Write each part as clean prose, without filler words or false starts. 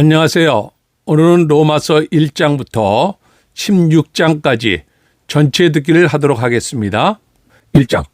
안녕하세요. 오늘은 로마서 1장부터 16장까지 전체 듣기를 하도록 하겠습니다. 1장.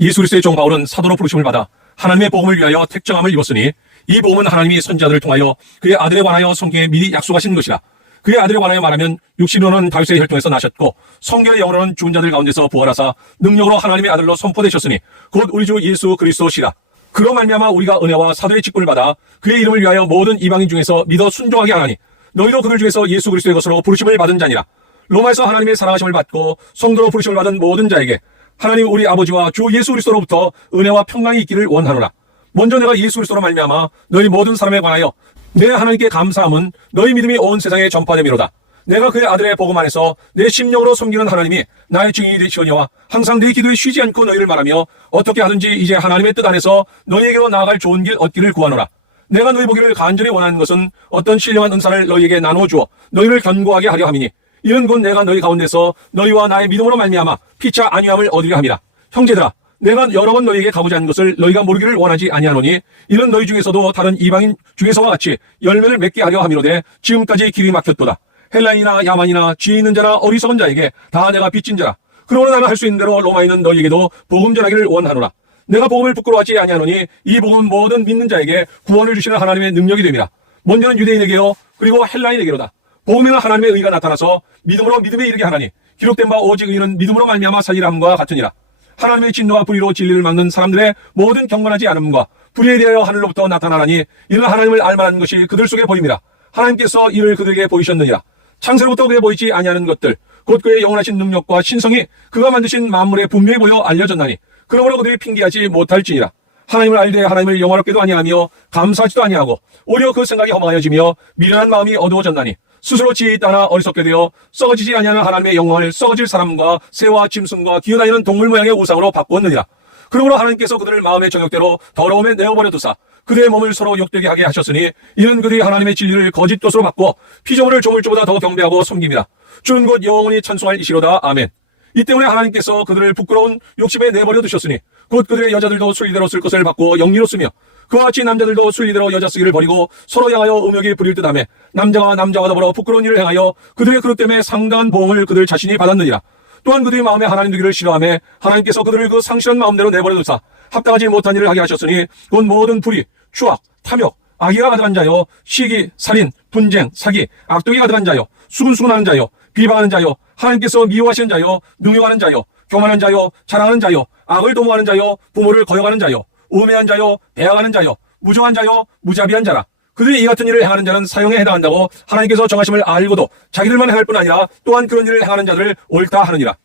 예수 그리스도의 종 바울은 사도로 부르심을 받아 하나님의 복음을 위하여 택정함을 입었으니 이 복음은 하나님이 선지자들을 통하여 그의 아들에 관하여 성경에 미리 약속하신 것이라. 그의 아들에 관하여 말하면 육신으로는 다윗의 혈통에서 나셨고 성결의 영으로는 죽은 자들 가운데서 부활하사 능력으로 하나님의 아들로 선포되셨으니 곧 우리 주 예수 그리스도시라. 그로 말미암아 우리가 은혜와 사도의 직분을 받아 그의 이름을 위하여 모든 이방인 중에서 믿어 순종하게 하나니 너희도 그들 중에서 예수 그리스도의 것으로 부르심을 받은 자니라. 로마에서 하나님의 사랑하심을 받고 성도로 부르심을 받은 모든 자에게 하나님 우리 아버지와 주 예수 그리스도로부터 은혜와 평강이 있기를 원하노라. 먼저 내가 예수 그리스도로 말미암아 너희 모든 사람에 관하여 내 하나님께 감사함은 너희 믿음이 온 세상에 전파됨이로다. 내가 그의 아들의 복음 안에서 내 심령으로 섬기는 하나님이 나의 증인이 되시오니와 항상 내 기도에 쉬지 않고 너희를 말하며 어떻게 하든지 이제 하나님의 뜻 안에서 너희에게로 나아갈 좋은 길 얻기를 구하노라. 내가 너희 보기를 간절히 원하는 것은 어떤 신령한 은사를 너희에게 나누어 주어 너희를 견고하게 하려 함이니 이는 곧 내가 너희 가운데서 너희와 나의 믿음으로 말미암아 피차 안위함을 얻으려 함이라. 형제들아, 내가 여러 번 너희에게 가고자 하는 것을 너희가 모르기를 원하지 아니하노니 이는 너희 중에서도 다른 이방인 중에서와 같이 열매를 맺게 하려 함이로되 지금까지 길이 막혔도다. 헬라인이나 야만이나 지혜 있는 자나 어리석은 자에게 다 내가 빚진 자라. 그러나 나는 할 수 있는 대로 로마에 있는 너희에게도 복음 전하기를 원하노라. 내가 복음을 부끄러워하지 아니하노니 이 복음은 모든 믿는 자에게 구원을 주시는 하나님의 능력이 됨이라. 먼저는 유대인에게요 그리고 헬라인에게로다. 복음에는 하나님의 의가 나타나서 믿음으로 믿음에 이르게 하나니 기록된 바 오직 의는 믿음으로 말미암아 살리라 함과 같으니라. 하나님의 진노와 불의로 진리를 막는 사람들의 모든 경건하지 않음과 불의에 대하여 하늘로부터 나타나나니 이는 하나님을 알만한 것이 그들 속에 보임이라. 하나님께서 이를 그들에게 보이셨느니라. 창세로부터 그에 보이지 아니하는 것들 곧 그의 영원하신 능력과 신성이 그가 만드신 만물에 분명히 보여 알려졌나니 그러므로 그들이 핑계하지 못할지니라. 하나님을 알되 하나님을 영화롭게도 아니하며 감사하지도 아니하고 오히려 그 생각이 허망하여지며 미련한 마음이 어두워졌나니 스스로 지혜 있다나 어리석게 되어 썩어지지 아니하는 하나님의 영광을 썩어질 사람과 새와 짐승과 기어다니는 동물 모양의 우상으로 바꾸었느니라. 그러므로 하나님께서 그들을 마음의 정욕대로 더러움에 내어버려 두사 그들의 몸을 서로 욕되게 하게 하셨으니 이는 그들이 하나님의 진리를 거짓 것으로 바꾸어 피조물을 조물주보다 더 경배하고 섬김이라. 주는 곧 영원히 찬송할 이시로다. 아멘. 이 때문에 하나님께서 그들을 부끄러운 욕심에 내버려 두셨으니 곧 그들의 여자들도 순리대로 쓸 것을 바꾸어 영리로 쓰며 그와 같이 남자들도 순리대로 여자 쓰기를 버리고 서로 향하여 음욕이 부릴 듯하며 남자가 남자와 더불어 부끄러운 일을 행하여 그들의 그릇 때문에 상당한 보응을 그들 자신이 받았느니라. 또한 그들의 마음에 하나님 두기를 싫어하며 하나님께서 그들을 그 상실한 마음대로 내버려 두사 합당하지 못한 일을 하게 하셨으니 곧 모든 불의, 추악, 탐욕, 악의가 가득한 자요 시기, 살인, 분쟁, 사기, 악독이 가득한 자요 수근수근하는 자요 비방하는 자요 하나님께서 미워하시는 자요 능욕하는 자요 교만한 자요 자랑하는 자요 악을 도모하는 자요 부모를 거역하는 자요 우매한 자요 배양하는 자요 무정한 자요 무자비한 자라. 그들이 이 같은 일을 행하는 자는 사형에 해당한다고 하나님께서 정하심을 알고도 자기들만 행할 뿐 아니라 또한 그런 일을 행하는 자들을 옳다 하느니라.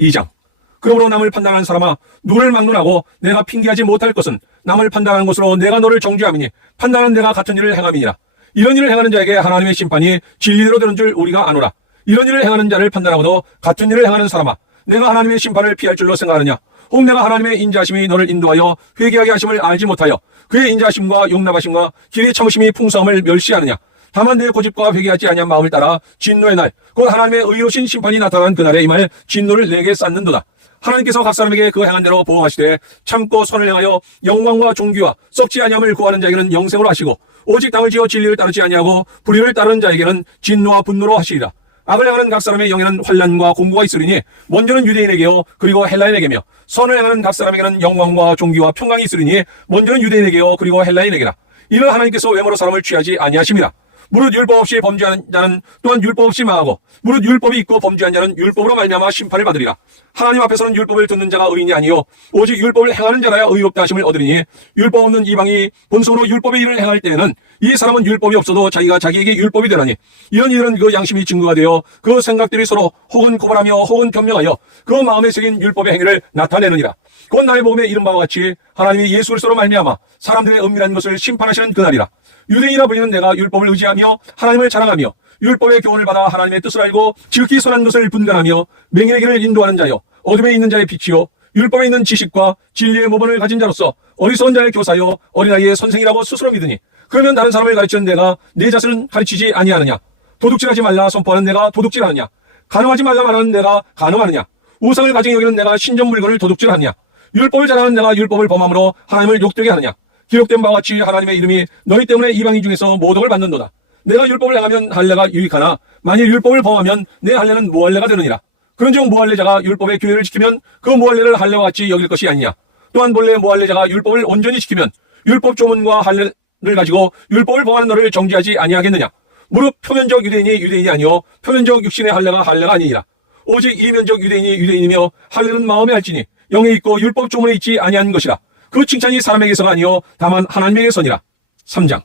2장. 그러므로 남을 판단하는 사람아 누구를 막론하고 내가 핑계하지 못할 것은 남을 판단하는 것으로 내가 너를 정죄함이니 판단한 내가 같은 일을 행함이니라. 이런 일을 행하는 자에게 하나님의 심판이 진리대로 되는 줄 우리가 아노라. 이런 일을 행하는 자를 판단하고도 같은 일을 행하는 사람아 내가 하나님의 심판을 피할 줄로 생각하느냐. 혹 내가 하나님의 인자하심이 너를 인도하여 회개하게 하심을 알지 못하여 그의 인자하심과 용납하심과 길이 참으심이 풍성함을 멸시하느냐. 다만 내 고집과 회개하지 아니한 마음을 따라 진노의 날 곧 하나님의 의로우신 심판이 나타난 그날에 임할 진노를 내게 쌓는도다. 하나님께서 각 사람에게 그 행한 대로 보응하시되 참고 선을 행하여 영광과 존귀와 썩지 아니함을 구하는 자에게는 영생으로 하시고 오직 당을 지어 진리를 따르지 아니하고 불의를 따르는 자에게는 진노와 분노로 하시리라. 악을 행하는 각 사람의 영에는 환난과 공고가 있으리니 먼저는 유대인에게요 그리고 헬라인에게며 선을 행하는 각 사람에게는 영광과 존귀와 평강이 있으리니 먼저는 유대인에게요 그리고 헬라인에게라. 이는 하나님께서 외모로 사람을 취하지 아니하심이라. 무릇 율법 없이 범죄하는 자는 또한 율법 없이 망하고 무릇 율법이 있고 범죄한 자는 율법으로 말미암아 심판을 받으리라. 하나님 앞에서는 율법을 듣는 자가 의인이 아니요 오직 율법을 행하는 자라야 의롭다 하심을 얻으리니 율법 없는 이방이 본성으로 율법의 일을 행할 때에는 이 사람은 율법이 없어도 자기가 자기에게 율법이 되나니 이런 일은 그 양심이 증거가 되어 그 생각들이 서로 혹은 고발하며 혹은 변명하여 그 마음에 새긴 율법의 행위를 나타내느니라. 곧 나의 복음에 이른 바와 같이 하나님이 예수 그리스도로 말미암아 사람들의 은밀한 것을 심판하시는 그날이라. 유대인이라 불리는 내가 율법을 의지하며 하나님을 자랑하며 율법의 교훈을 받아 하나님의 뜻을 알고 지극히 선한 것을 분간하며 맹인의 길을 인도하는 자요 어둠에 있는 자의 빛이요 율법에 있는 지식과 진리의 모본을 가진 자로서 어리석은 자의 교사요 어린아이의 선생이라고 스스로 믿으니 그러면 다른 사람을 가르치는 내가 내 자신을 가르치지 아니하느냐. 도둑질하지 말라 선포하는 내가 도둑질하느냐. 간음하지 말라 말하는 내가 간음하느냐. 우상을 가지고 여기는 내가 신전 물건을 도둑질하느냐. 율법을 자랑하는 내가 율법을 범함으로 하나님을 욕되게 하느냐. 기록된 바와 같이 하나님의 이름이 너희 때문에 이방인 중에서 모독을 받는도다. 내가 율법을 행하면 할례가 유익하나 만일 율법을 범하면 내 할례는 무할례가 되느니라. 그런즉 무할례자가 율법의 규례를 지키면 그 무할례를 할례와 같이 여길 것이 아니냐. 또한 본래 무할례자가 율법을 온전히 지키면 율법 조문과 할례를 가지고 율법을 범하는 너를 정죄하지 아니하겠느냐. 무릇 표면적 유대인이 유대인이 아니요 표면적 육신의 할례가 할례가 아니니라. 오직 이면적 유대인이 유대인이며 할례는 마음에 할지니 영에 있고 율법 조문에 있지 아니한 것이라. 그 칭찬이 사람에게서가 아니요 다만 하나님에게서니라. 3장.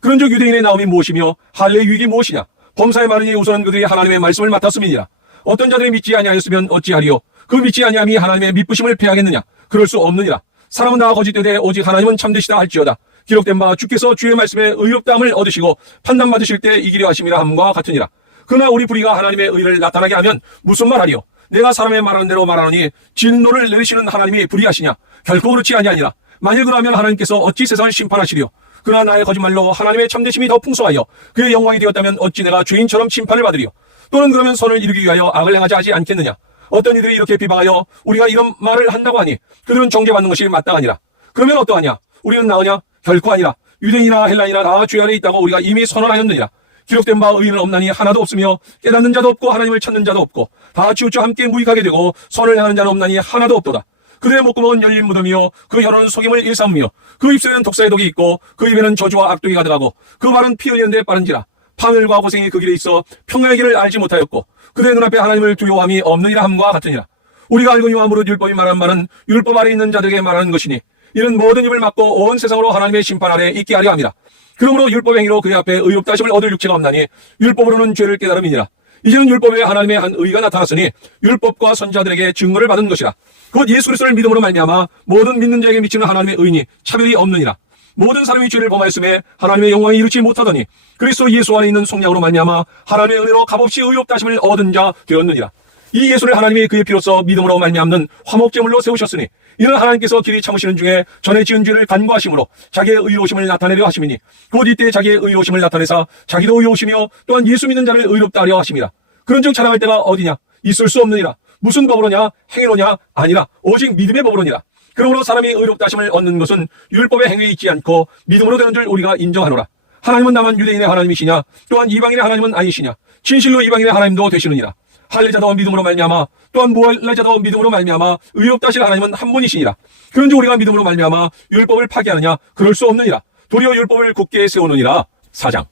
그런즉 유대인의 나옴이 무엇이며 할례의 유익이 무엇이냐. 범사에 마르니 우선은 그들이 하나님의 말씀을 맡았음이니라. 어떤 자들이 믿지 아니하였으면 어찌하리요. 그 믿지 아니함이 하나님의 믿부심을 패하겠느냐. 그럴 수 없느니라. 사람은 다 거짓되되 오직 하나님은 참되시다 할지어다. 기록된 바 주께서 주의 말씀에 의롭다함을 얻으시고 판단받으실 때 이기려 하심이라 함과 같으니라. 그러나 우리 불의가 하나님의 의를 나타나게 하면 무슨 말하리요. 내가 사람의 말하는 대로 말하노니 진노를 내리시는 하나님이 불의하시냐. 결코 그렇지 아니하니라. 만일 그러면 하나님께서 어찌 세상을 심판하시리요. 그러나 나의 거짓말로 하나님의 참되심이 더 풍성하여 그의 영광이 되었다면 어찌 내가 죄인처럼 심판을 받으리요. 또는 그러면 선을 이루기 위하여 악을 행하지 하지 않겠느냐. 어떤 이들이 이렇게 비방하여 우리가 이런 말을 한다고 하니 그들은 정죄받는 것이 마땅하니라. 그러면 어떠하냐. 우리는 나으냐. 결코 아니라. 유대인이나 헬라인이나 다 죄 아래 있다고 우리가 이미 선언하였느니라. 기록된 바 의인은 없나니 하나도 없으며 깨닫는 자도 없고 하나님을 찾는 자도 없고 다 치우쳐 함께 무익하게 되고 선을 행하는 자는 없나니 하나도 없도다. 그들의 목구멍은 열린 무덤이요 그 혀는 속임을 일삼으며 그 입술에는 독사의 독이 있고 그 입에는 저주와 악독이 가득하고 그 말은 피 흘리는 데 빠른지라. 파멸과 고생이 그 길에 있어 평화의 길을 알지 못하였고 그들의 눈앞에 하나님을 두려워함이 없느니라 함과 같으니라. 우리가 알거니와 무릇 율법이 말하는 말은 율법 아래 있는 자들에게 말하는 것이니 이는 모든 입을 막고 온 세상으로 하나님의 심판 아래 있게 하려 함이라. 그러므로 율법 행위로 그의 앞에 의롭다 하심을 얻을 육체가 없나니 율법으로는 죄를 깨달음이니라. 이제는 율법에 하나님의 한 의가 나타났으니 율법과 선자들에게 증거를 받은 것이라. 곧 예수 그리스도를 믿음으로 말미암아 모든 믿는 자에게 미치는 하나님의 의니 차별이 없느니라. 모든 사람이 죄를 범하였음에 하나님의 영광이 이르지 못하더니 그리스도 예수 안에 있는 속량으로 말미암아 하나님의 은혜로 값없이 의롭다 하심을 얻은 자 되었느니라. 이 예수를 하나님이 그의 피로써 믿음으로 말미암는 화목제물로 세우셨으니 이는 하나님께서 길이 참으시는 중에 전에 지은 죄를 간구하심으로 자기의 의로우심을 나타내려 하심이니 곧 이때 자기의 의로우심을 나타내사 자기도 의로우시며 또한 예수 믿는 자를 의롭다 하려 하심이라. 그런즉 자랑할 때가 어디냐. 있을 수 없느니라. 무슨 법으로냐. 행위로냐. 아니라 오직 믿음의 법으로니라. 그러므로 사람이 의롭다 하심을 얻는 것은 율법의 행위에 있지 않고 믿음으로 되는 줄 우리가 인정하노라. 하나님은 다만 유대인의 하나님이시냐. 또한 이방인의 하나님은 아니시냐. 진실로 이방인의 하나님도 되시느니라. 할례자도 믿음으로 말미암아 또한 무할례자도 믿음으로 말미암아 의롭다 하실 하나님은 한 분이시니라. 그런즉 우리가 믿음으로 말미암아 율법을 파기하느냐. 그럴 수 없느니라. 도리어 율법을 굳게 세우느니라. 4장.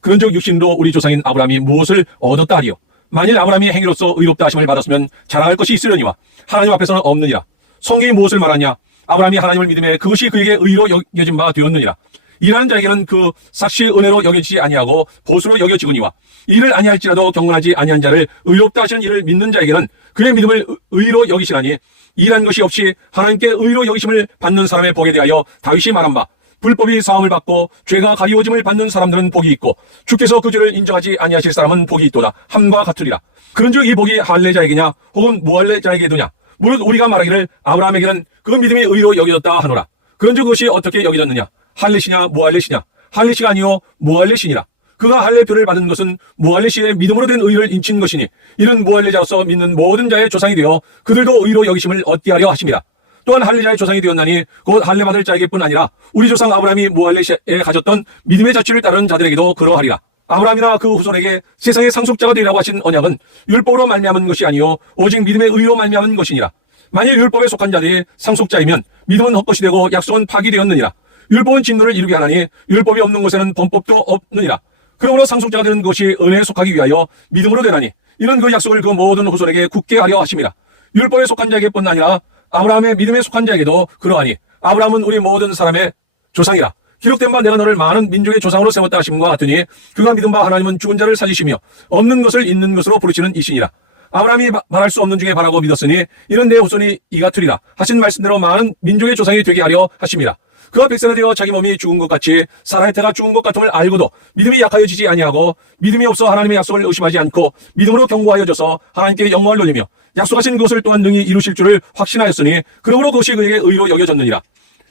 그런즉 육신으로 우리 조상인 아브라함이 무엇을 얻었다 하리요. 만일 아브라함이 행위로서 의롭다 하심을 받았으면 자랑할 것이 있으려니와 하나님 앞에서는 없느니라. 성경이 무엇을 말하냐. 아브라함이 하나님을 믿음에 그것이 그에게 의로 여겨진 바 되었느니라. 일하는 자에게는 그 삭시 은혜로 여겨지지 아니하고 보수로 여겨지거니와 이를 아니할지라도 경건하지 아니한 자를 의롭다 하시는 이를 믿는 자에게는 그의 믿음을 의로 여기시라니 일한 것이 없이 하나님께 의로 여기심을 받는 사람의 복에 대하여 다윗이 말한 바 불법이 사함을 받고 죄가 가리워짐을 받는 사람들은 복이 있고 주께서 그 죄를 인정하지 아니하실 사람은 복이 있도다 함과 같으리라. 그런즉 이 복이 할례자에게냐 혹은 무할례자에게도냐. 무릇 우리가 말하기를 아브라함에게는 그 믿음이 의로 여겨졌다 하노라. 그런즉 그것이 어떻게 여겨졌느냐. 할례시냐 무할례시냐. 할례시가 아니요 무할례시니라. 그가 할례표를 받은 것은 무할례시의 믿음으로 된 의를 인친 것이니 이는 무할례자로서 믿는 모든 자의 조상이 되어 그들도 의로 여기심을 얻게 하려 하심이라. 또한 할례자의 조상이 되었나니 곧 할례받을 자에게뿐 아니라 우리 조상 아브라함이 무할례시에 가졌던 믿음의 자취를 따르는 자들에게도 그러하리라. 아브라함이나 그 후손에게 세상의 상속자가 되리라고 하신 언약은 율법으로 말미암은 것이 아니요 오직 믿음의 의로 말미암은 것이니라. 만일 율법에 속한 자들이 상속자이면 믿음은 헛것이 되고 약속은 파기되었느니라. 율법은 진노를 이루게 하나니 율법이 없는 곳에는 범법도 없느니라. 그러므로 상속자가 되는 것이 은혜에 속하기 위하여 믿음으로 되나니 이는 그 약속을 그 모든 후손에게 굳게 하려 하심이라. 율법에 속한 자에게뿐 아니라 아브라함의 믿음에 속한 자에게도 그러하니 아브라함은 우리 모든 사람의 조상이라. 기록된 바 내가 너를 많은 민족의 조상으로 세웠다 하심과 같으니 그가 믿은 바 하나님은 죽은 자를 살리시며 없는 것을 있는 것으로 부르시는 이시니라. 아브라함이 말할 수 없는 중에 바라고 믿었으니 이는 내 후손이 이같으리라 하신 말씀대로 많은 민족의 조상이 되게 하려 하심이라. 그가 백세나 되어 자기 몸이 죽은 것 같이 사라의 태가 죽은 것 같음을 알고도 믿음이 약하여지지 아니하고 믿음이 없어 하나님의 약속을 의심하지 않고 믿음으로 견고하여져서 하나님께 영광을 돌리며 약속하신 그것을 또한 능히 이루실 줄을 확신하였으니 그러므로 그것이 그에게 의로 여겨졌느니라.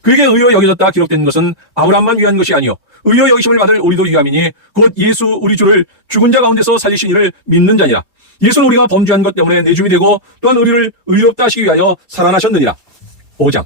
그에게 의로 여겨졌다 기록된 것은 아브라함만 위한 것이 아니요 의로 여기심을 받을 우리도 위함이니 곧 예수 우리 주를 죽은 자 가운데서 살리신 이를 믿는 자니라. 예수는 우리가 범죄한 것 때문에 내줌이 되고 또한 우리를 의롭다 하시기 위하여 살아나셨느니라. 5장.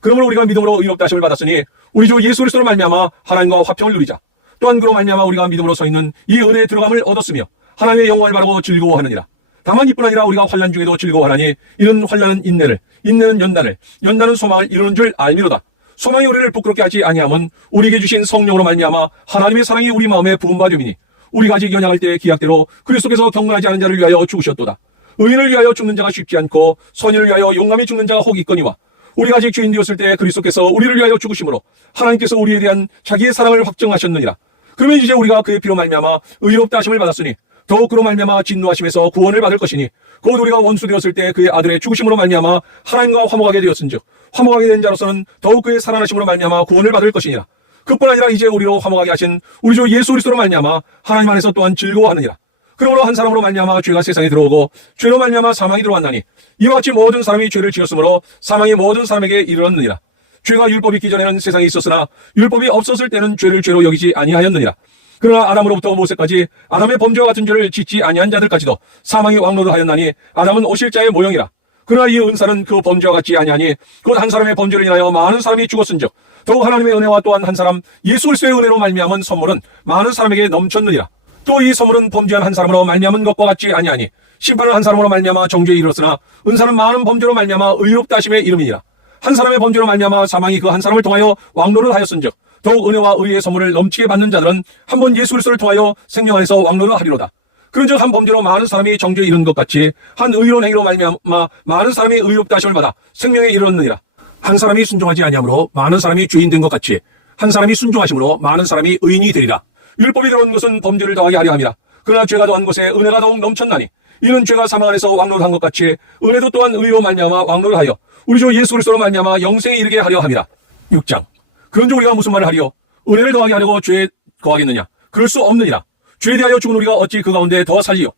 그러므로 우리가 믿음으로 의롭다 하심을 받았으니 우리 주 예수 그리스도로 말미암아 하나님과 화평을 누리자. 또한 그로 말미암아 우리가 믿음으로 서 있는 이 은혜에 들어감을 얻었으며 하나님의 영광을 바라고 즐거워하느니라. 다만 이뿐 아니라 우리가 환난 중에도 즐거워하나니 이는 환난은 인내를, 인내는 연단을, 연단은 소망을 이루는 줄 알미로다. 소망이 우리를 부끄럽게 하지 아니함은 우리에게 주신 성령으로 말미암아 하나님의 사랑이 우리 마음에 부은 바 됨이니 우리가 아직 연약할 때의 기약대로 그리스도께서 경건하지 않은 자를 위하여 죽으셨도다. 의인을 위하여 죽는 자가 쉽지 않고 선인을 위하여 용감히 죽는 자가 혹 있거니와 우리가 아직 죄인 되었을 때 그리스도께서 우리를 위하여 죽으심으로 하나님께서 우리에 대한 자기의 사랑을 확정하셨느니라. 그러면 이제 우리가 그의 피로 말미암아 의롭다 하심을 받았으니 더욱 그로 말미암아 진노하심에서 구원을 받을 것이니 곧 우리가 원수 되었을 때 그의 아들의 죽으심으로 말미암아 하나님과 화목하게 되었은즉 화목하게 된 자로서는 더욱 그의 살아나심으로 말미암아 구원을 받을 것이니라. 그뿐 아니라 이제 우리로 화목하게 하신 우리 주 예수 그리스도로 말미암아 하나님 안에서 또한 즐거워하느니라. 그러므로 한 사람으로 말미암아 죄가 세상에 들어오고 죄로 말미암아 사망이 들어왔나니 이와 같이 모든 사람이 죄를 지었으므로 사망이 모든 사람에게 이르렀느니라. 죄가 율법이 있기 전에는 세상에 있었으나 율법이 없었을 때는 죄를 죄로 여기지 아니하였느니라. 그러나 아담으로부터 모세까지 아담의 범죄와 같은 죄를 짓지 아니한 자들까지도 사망이 왕노를 하였나니 아담은 오실자의 모형이라. 그러나 이 은사는 그 범죄와 같지 아니하니 곧 한 사람의 범죄를 인하여 많은 사람이 죽었은즉 더욱 하나님의 은혜와 또한 한 사람 예수 그리스도의 은혜로 말미암은 선물은 많은 사람에게 넘쳤느니라. 또 이 선물은 범죄한 한 사람으로 말미암은 것과 같지 아니하니 심판은 한 사람으로 말미암아 정죄에 이르렀으나 은사는 많은 범죄로 말미암아 의롭다 하심의 이름이니라. 한 사람의 범죄로 말미암아 사망이 그 한 사람을 통하여 왕노를 하였은즉 더욱 은혜와 의의 선물을 넘치게 받는 자들은 한 번 예수 그리스도를 통하여 생명 안에서 왕노를 하리로다. 그런즉 한 범죄로 많은 사람이 정죄에 이르는 것 같이 한 의로운 행위로 말미암아 많은 사람이 의롭다 하심을 받아 생명에 이르렀느니라. 한 사람이 순종하지 아니함으로 많은 사람이 죄인 된 것 같이 한 사람이 순종하심으로 많은 사람이 의인이 되리라. 율법이 들어온 것은 범죄를 더하게 하려 함이라. 그러나 죄가 더한 곳에 은혜가 더욱 넘쳤나니 이는 죄가 사망 안에서 왕노를 한 것 같이 은혜도 또한 의로 말미암아 왕노를 하여 우리 주 예수 그리스도로 말미암아 영생에 이르게 하려 함이라. 6장. 그런즉 우리가 무슨 말을 하리요? 은혜를 더하게 하려고 죄에 거하겠느냐? 그럴 수 없느니라. 죄에 대하여 죽은 우리가 어찌 그 가운데 더 살리요?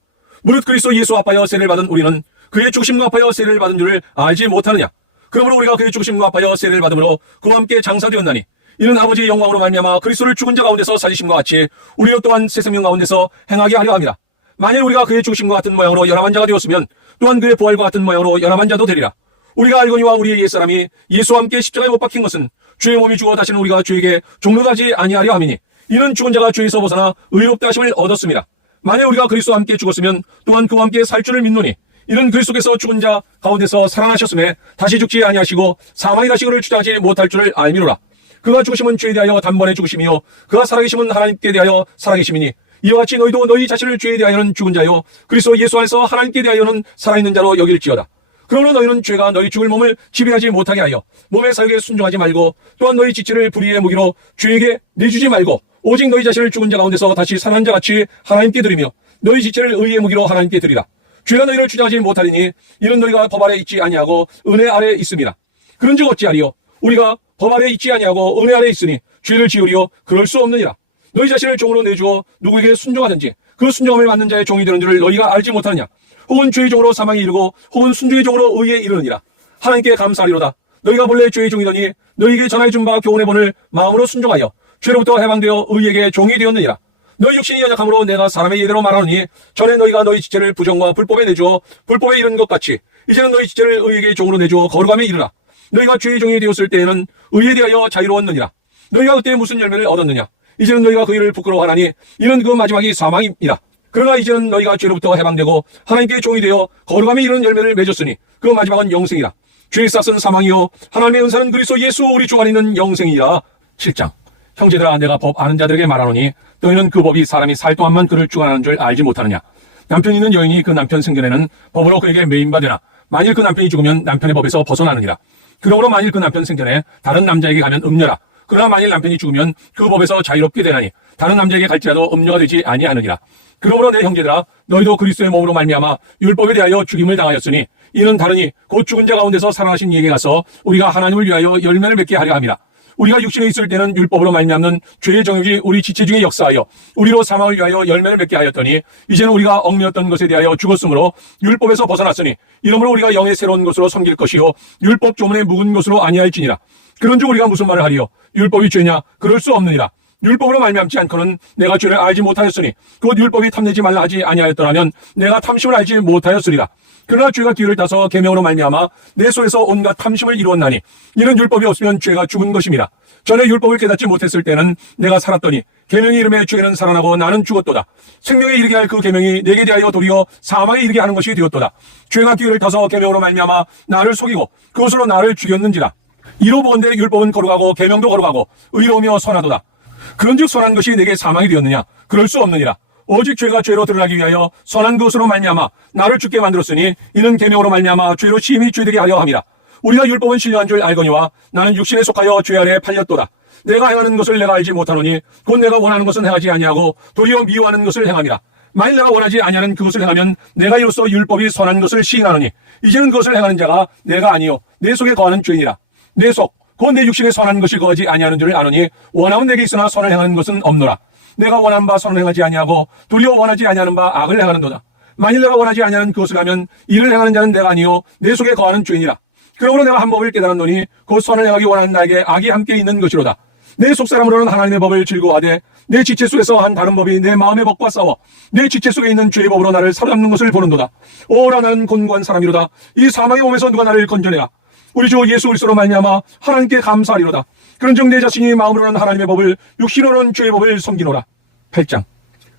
무릇 그리스도 예수 합하여 세례를 받은 우리는 그의 죽으심과 합하여 세례를 받은 줄을 알지 못하느냐? 그러므로 우리가 그의 죽으심과 합하여 세례를 받음으로 그와 함께 장사되었나니 이는 아버지의 영광으로 말미암아 그리스도를 죽은 자 가운데서 살리심과 같이 우리로 또한 새 생명 가운데서 행하게 하려 함이라. 만일 우리가 그의 죽으심과 같은 모양으로 연합한 자가 되었으면 또한 그의 부활과 같은 모양으로 연합한 자도 되리라. 우리가 알거니와 우리의 옛사람이 예수와 함께 십자가에 못 박힌 것은 죄의 몸이 죽어 다시는 우리가 죄에게 종로하지 아니하려 함이니 이는 죽은 자가 죄에서 벗어나 의롭다 하심을 얻었습니다. 만일 우리가 그리스도와 함께 죽었으면 또한 그와 함께 살 줄을 믿노니 이는 그리스도께서 죽은 자 가운데서 살아나셨음에 다시 죽지 아니하시고 사망이 다시 그를 주장하지 못할 줄을 알미로라. 그가 죽으심은 죄에 대하여 단번에 죽으심이요 그가 살아계심은 하나님께 대하여 살아계심이니 이와 같이 너희도 너희 자신을 죄에 대하여는 죽은 자요 그리스도 예수 안에서 하나님께 대하여는 살아있는 자로 여길지어다. 그러므로 너희는 죄가 너희 죽을 몸을 지배하지 못하게 하여 몸의 사욕에 순종하지 말고 또한 너희 지체를 불의의 무기로 죄에게 내주지 말고 오직 너희 자신을 죽은 자 가운데서 다시 살아난 자같이 하나님께 드리며 너희 지체를 의의 무기로 하나님께 드리라. 죄가 너희를 주장하지 못하리니 이는 너희가 법 아래 있지 아니하고 은혜 아래 있음이라. 그런즉 어찌하리요? 우리가 법 아래 있지 아니하고 은혜 아래 있으니 죄를 지으리요? 그럴 수 없느니라. 너희 자신을 종으로 내주어 누구에게 순종하든지 그 순종함을 받는 자의 종이 되는 줄을 너희가 알지 못하느냐? 혹은 죄의 종으로 사망에 이르고 혹은 순종의 종으로 의에 이르느니라. 하나님께 감사하리로다. 너희가 본래 죄의 종이더니 너희에게 전하여 준 바 교훈의 본을 마음으로 순종하여 죄로부터 해방되어 의에게 종이 되었느니라. 너희 육신이 연약함으로 내가 사람의 예대로 말하노니 전에 너희가 너희 지체를 부정과 불법에 내주어 불법에 이른 것 같이 이제는 너희 지체를 의에게 종으로 내주어 거룩함에 이르라. 너희가 죄의 종이 되었을 때에는 의에 대하여 자유로웠느니라. 너희가 그때 무슨 열매를 얻었느냐? 이제는 너희가 그 일을 부끄러워하나니 이는 그 마지막이 사망이니라. 그러나 이제는 너희가 죄로부터 해방되고 하나님께 종이 되어 거룩함에 이르는 열매를 맺었으니 그 마지막은 영생이라. 죄의 싹은 사망이요 하나님의 은사는 그리스도 예수 우리 주 안에 있는 영생이라. 7장. 형제들아 내가 법 아는 자들에게 말하노니 너희는 그 법이 사람이 살 동안만 그를 주관하는 줄 알지 못하느냐. 남편 있는 여인이 그 남편 생전에는 법으로 그에게 매인받으나 만일 그 남편이 죽으면 남편의 법에서 벗어나느니라. 그러므로 만일 그 남편 생전에 다른 남자에게 가면 음녀라. 그러나 만일 남편이 죽으면 그 법에서 자유롭게 되나니 다른 남자에게 갈지라도 음녀가 되지 아니하느니라. 그러므로 내 형제들아 너희도 그리스도의 몸으로 말미암아 율법에 대하여 죽임을 당하였으니 이는 다르니 곧 죽은 자 가운데서 살아나신 이에게 가서 우리가 하나님을 위하여 열매를 맺게 하려 함이라. 우리가 육신에 있을 때는 율법으로 말미암는 죄의 정욕이 우리 지체 중에 역사하여 우리로 사망을 위하여 열매를 맺게 하였더니 이제는 우리가 얽매였던 것에 대하여 죽었으므로 율법에서 벗어났으니 이러므로 우리가 영의 새로운 것으로 섬길 것이요 율법 조문에 묵은 것으로 아니할지니라. 그런즉 우리가 무슨 말을 하리요? 율법이 죄냐? 그럴 수 없느니라. 율법으로 말미암지 않고는 내가 죄를 알지 못하였으니 곧 율법이 탐내지 말라 하지 아니하였더라면 내가 탐심을 알지 못하였으리라. 그러나 죄가 기회를 따서 계명으로 말미암아 내 속에서 온갖 탐심을 이루었나니 이는 율법이 없으면 죄가 죽은 것임이라. 전에 율법을 깨닫지 못했을 때는 내가 살았더니 계명의 이름에 죄는 살아나고 나는 죽었도다. 생명에 이르게 할 그 계명이 내게 대하여 도리어 사망에 이르게 하는 것이 되었도다. 죄가 기회를 타서 계명으로 말미암아 나를 속이고 그것으로 나를 죽였는지라. 이로 보건대 율법은 거룩하고 계명도 거룩하고 의로우며 선하도다. 그런즉 선한 것이 내게 사망이 되었느냐? 그럴 수 없느니라. 오직 죄가 죄로 드러나기 위하여 선한 것으로 말미암아 나를 죽게 만들었으니 이는 계명으로 말미암아 죄로 시임이 죄되게 하려 함이라. 우리가 율법은 신령한 줄 알거니와 나는 육신에 속하여 죄 아래 팔렸도다. 내가 행하는 것을 내가 알지 못하노니 곧 내가 원하는 것은 행하지 아니하고 도리어 미워하는 것을 행함이라. 만일 내가 원하지 아니하는 그것을 행하면 내가 이로써 율법이 선한 것을 시인하노니 이제는 그것을 행하는 자가 내가 아니요 내 속에 거하는 죄이니라. 내 속 곧 내 육신에 선한 것이 거하지 아니하는 줄을 아노니 원함은 내게 있으나 선을 행하는 것은 없노라. 내가 원하는 바 선을 행하지 아니하고 도리어 원하지 아니하는 바 악을 행하는도다. 만일 내가 원하지 아니하는 그것을 하면 이를 행하는 자는 내가 아니요 내 속에 거하는 죄이니라. 그러므로 내가 한 법을 깨달았노니 곧 선을 행하기 원하는 나에게 악이 함께 있는 것이로다. 내 속사람으로는 하나님의 법을 즐거워하되 내 지체 속에서 한 다른 법이 내 마음의 법과 싸워 내 지체 속에 있는 죄의 법으로 나를 사로잡는 것을 보는도다. 오라 나는 곤고한 사람이로다. 이 사망의 몸에서 누가 나를 건져내라. 우리 주 예수 그리스도로 말미암아 하나님께 감사하리로다. 그런즉 내 자신이 마음으로는 하나님의 법을 육신으로는 죄의 법을 섬기노라. 8장.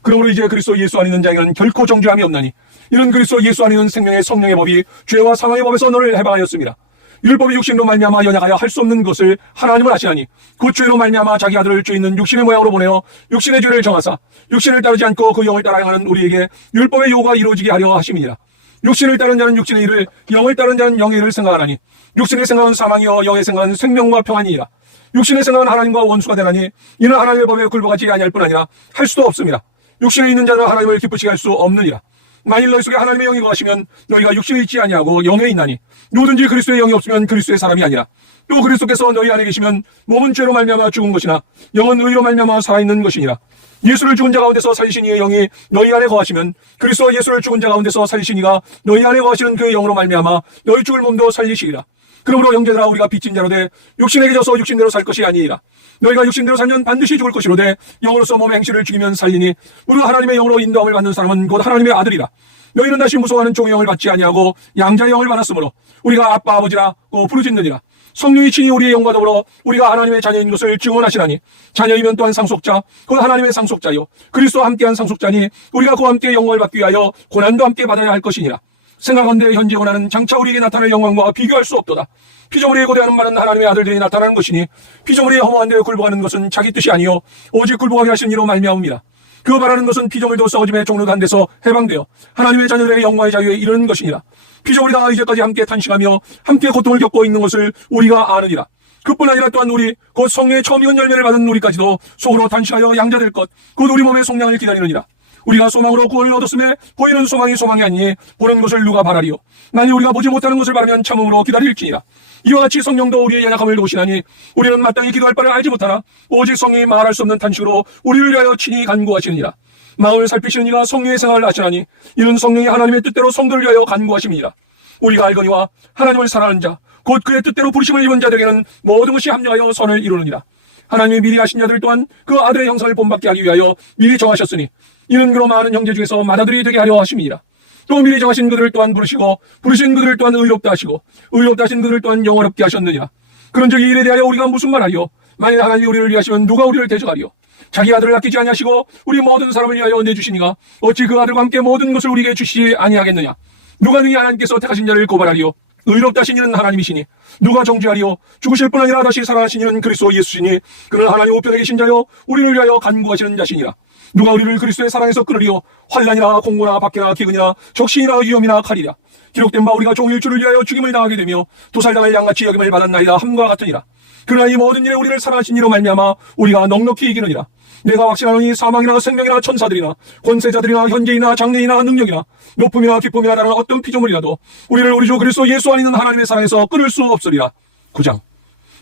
그러므로 이제 그리스도 예수 안에 있는 자에게는 결코 정죄함이 없나니 이는 그리스도 예수 안에 있는 생명의 성령의 법이 죄와 사망의 법에서 너를 해방하였습니다. 율법이 육신으로 말미암아 연약하여 할 수 없는 것을 하나님은 아시나니 그 죄로 말미암아 자기 아들을 죄 있는 육신의 모양으로 보내어 육신의 죄를 정하사 육신을 따르지 않고 그 영을 따라 행하는 우리에게 율법의 요구가 이루어지게 하려 하심이니라. 육신을 따른 자는 육신의 일을 영을 따른 자는 영의 일을 생각하나니 육신의 생각은 사망이요 영의 생각은 생명과 평안이니라. 육신의 생각은 하나님과 원수가 되나니 이는 하나님의 법에 굴복하지 아니할 뿐 아니라 할 수도 없습니다. 육신에 있는 자는 하나님을 기쁘시게 할 수 없느니라. 만일 너희 속에 하나님의 영이 거하시면 너희가 육신에 있지 아니하고 영에 있나니 누구든지 그리스도의 영이 없으면 그리스도의 사람이 아니라. 또 그리스도께서 너희 안에 계시면 몸은 죄로 말미암아 죽은 것이나 영은 의로 말미암아 살아있는 것이니라. 예수를 죽은 자 가운데서 살리신 이의 영이 너희 안에 거하시면 그리스도와 예수를 죽은 자 가운데서 살리신 이가 너희 안에 거하시는 그 영으로 말미암아 너희 죽을 몸도 살리시리라. 그러므로 형제들아 우리가 빚진 자로되 육신에게 져서 육신대로 살 것이 아니니라. 너희가 육신대로 살면 반드시 죽을 것이로되 영으로서 몸의 행실을 죽이면 살리니 우리가 하나님의 영으로 인도함을 받는 사람은 곧 하나님의 아들이라. 너희는 다시 무서워하는 종의 영을 받지 아니하고 양자의 영을 받았으므로 우리가 아빠 아버지라고 부르짖느니라. 성령이 친히 우리의 영과 더불어 우리가 하나님의 자녀인 것을 증언하시나니 자녀이면 또한 상속자 곧 하나님의 상속자요 그리스도와 함께한 상속자니 우리가 그와 함께 영광을 받기 위하여 고난도 함께 받아야 할 것이니라. 생각한데 현재 원하는 장차 우리에게 나타날 영광과 비교할 수 없도다. 피조물이 고대하는 말은 하나님의 아들들이 나타나는 것이니 피조물이 허무한 데 굴복하는 것은 자기 뜻이 아니요 오직 굴복하게 하신 이로 말미암음이라. 그 말하는 것은 피조물도 썩어짐의 종로한 데서 해방되어 하나님의 자녀들의 영광의 자유에 이르는 것이니라. 피조물이 다 이제까지 함께 탄식하며 함께 고통을 겪고 있는 것을 우리가 아느니라. 그뿐 아니라 또한 우리 곧 성령의 처음 익은 열매를 받은 우리까지도 속으로 탄식하여 양자될 것 곧 우리 몸의 속량을 기다리느니라. 우리가 소망으로 구원을 얻었음에 보이는 소망이 소망이 아니니 보는 것을 누가 바라리요. 만일 우리가 보지 못하는 것을 바라면 참음으로 기다릴지니라. 이와 같이 성령도 우리의 연약함을 도우시나니 우리는 마땅히 기도할 바를 알지 못하나 오직 성령이 말할 수 없는 탄식으로 우리를 위하여 친히 간구하시느니라. 마음을 살피시는 이가 성령의 생활을 아시나니 이는 성령이 하나님의 뜻대로 성도를 위하여 간구하심이니라. 우리가 알거니와 하나님을 사랑하는 자 곧 그의 뜻대로 부르심을 입은 자들에게는 모든 것이 합력하여 선을 이루느니라. 하나님이 미리 하신 자들 또한 그 아들의 형상을 본받게 하기 위하여 미리 정하셨으니 이는 그로 많은 형제 중에서 맏아들이 되게 하려 하심이니라. 또 미리 정하신 그들을 또한 부르시고 부르신 그들을 또한 의롭다 하시고 의롭다 하신 그들을 또한 영원롭게 하셨느니라. 그런즉 이 일에 대하여 우리가 무슨 말하리요? 만일 하나님이 우리를 위하시면 누가 우리를 대적하리요? 자기 아들을 아끼지 아니하시고 우리 모든 사람을 위하여 내주시니가 어찌 그 아들과 함께 모든 것을 우리에게 주시지 아니하겠느냐? 누가 능히 하나님께서 택하신 자를 고발하리요? 의롭다 하신 이는 하나님이시니 누가 정죄하리요? 죽으실 뿐 아니라 다시 살아나신 이는 그리스도 예수시니 그는 하나님 우편에 계신 자요 우리를 위하여 간구하시는 자시니라. 누가 우리를 그리스도의 사랑에서 끊으리요? 환난이나 공고나 박해나 기근이나 적신이나 위험이나 칼이라. 기록된 바 우리가 종일 주를 위하여 죽임을 당하게 되며 도살당할 양같이 여김을 받았나이다 함과 같으니라. 그러나 이 모든 일에 우리를 사랑하신 이로 말미암아 우리가 넉넉히 이기느니라. 내가 확신하노니 사망이나 생명이나 천사들이나 권세자들이나 현재이나 장래이나 능력이나 높음이나 기쁨이나 다른 어떤 피조물이라도 우리를 우리 주 그리스도 예수 안에 있는 하나님의 사랑에서 끊을 수 없으리라. 9장.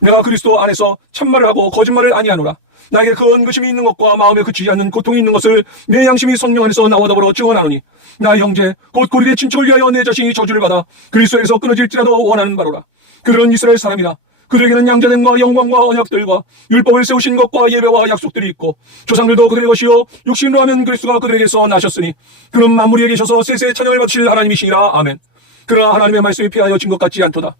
내가 그리스도 안에서 참말을 하고 거짓말을 아니하노라. 나에게 그 언그심이 있는 것과 마음에 그치지 않는 고통이 있는 것을 내 양심이 성령 안에서 나와 더불어 증언하노니 나 형제 곧 고리의 친척을 위하여 내 자신이 저주를 받아 그리스도에서 끊어질지라도 원하는 바로라. 그들은 이스라엘 사람이라. 그들에게는 양자됨과 영광과 언약들과 율법을 세우신 것과 예배와 약속들이 있고 조상들도 그들의 것이요 육신으로 하면 그리스도가 그들에게서 나셨으니 그는 만물 위에 계셔서 세세 찬양을 받으실 하나님이시니라. 아멘. 그러나 하나님의 말씀이 피하여진 것 같지 않도다.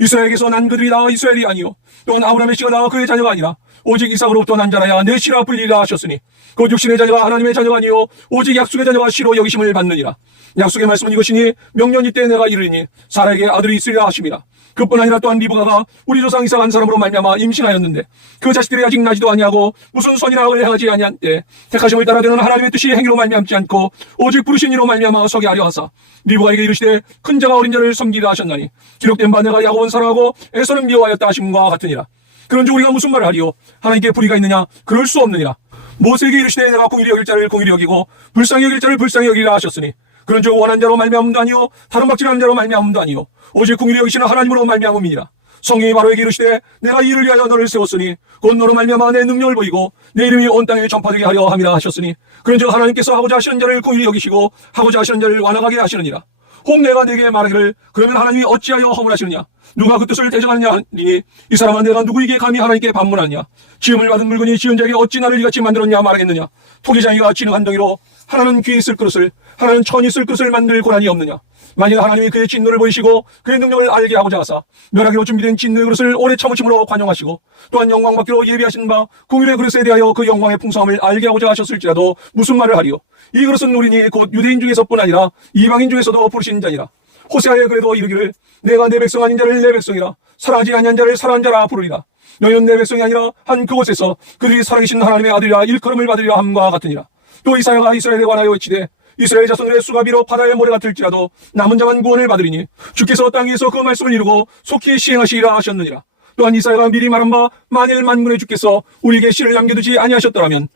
이스라엘에게서 난 그들이 다 이스라엘이 아니요 또한 아브라함의 씨가 다 그의 자녀가 아니라 오직 이삭으로부터 난 자라야 내 씨라 불리라 하셨으니 곧 육신의 자녀가 하나님의 자녀가 아니요 오직 약속의 자녀가 씨로 여기심을 받느니라. 약속의 말씀은 이것이니 명년 이때 내가 이르리니 사라에게 아들이 있으리라 하심이라. 그뿐 아니라 또한 리브가가 우리 조상 이삭 한 사람으로 말미암아 임신하였는데 그 자식들이 아직 나지도 아니하고 무슨 선이나 악을 행하지 아니한 때 택하심을 따라 되는 하나님의 뜻이 행위로 말미암지 않고 오직 부르신 이로 말미암아 서게 하려 하사 리브가에게 이르시되 큰 자가 어린 자를 섬기라 하셨나니 기록된 바 내가 야곱은 사랑하고 에서는 미워하였다 하심과 같으니라. 그런즉 우리가 무슨 말을 하리요? 하나님께 불의가 있느냐? 그럴 수 없느니라. 모세에게 이르시되 내가 공의히 여길 자를 공의히 여기고 불쌍히 여길 자를 불쌍히 여기라 하셨으니 그런즉 원한 자로 말미암음도 아니요 다른 박질하는 자로 말미암음도 아니요 오직 공의히 여기시는 하나님으로 말미암음이니라. 성령이 바로에게 이르시되 내가 이 일을 위하여 너를 세웠으니 곧 너로 말미암아 내 능력을 보이고 내 이름이 온 땅에 전파되게 하려 함이라 하셨으니 그런즉 하나님께서 하고자 하시는 자를 공의히 여기시고 하고자 하시는 자를 완악하게 하시느니라. 혹 내가 네게 말하기를 그러면 하나님이 어찌하여 허물하시느냐? 누가 그 뜻을 대적하느냐 하니 이 사람아 내가 누구에게 감히 하나님께 반문하느냐? 지음을 받은 물건이 지은 자에게 어찌 나를 이같이 만들었냐 말하겠느냐? 토기장이가 지능 한 덩이로 하나는 귀 있을 그릇을 하나는 천이 있을 그릇을 만들 고난이 없느냐? 만일 하나님이 그의 진노를 보이시고 그의 능력을 알게 하고자 하사 멸하기로 준비된 진노의 그릇을 오래 참으심으로 관용하시고 또한 영광 받기로 예비하신 바 공율의 그릇에 대하여 그 영광의 풍성함을 알게 하고자 하셨을지라도 무슨 말을 하리요? 이 그릇은 우리니 곧 유대인 중에서뿐 아니라 이방인 중에서도 부르신 자니라. 호세아에 그래도 이르기를 내가 내 백성 아닌 자를 내 백성이라 살아지 아니한 자를 살아한 자라 부르리라. 너희는 내 백성이 아니라 한 그곳에서 그들이 살아계신 하나님의 아들이라 일컬음을 받으리라 함과 같으니라. 또 이사야가 이스라엘에 관하여 외치되 이스라엘 자손들의 수가 비록 바다의 모래 같을지라도 남은 자만 구원을 받으리니 주께서 땅 위에서 그 말씀을 이루고 속히 시행하시리라 하셨느니라. 또한 이사야가 미리 말한 바 만일 만군의 주께서 우리에게 씨를 남겨두지 아니하셨더라면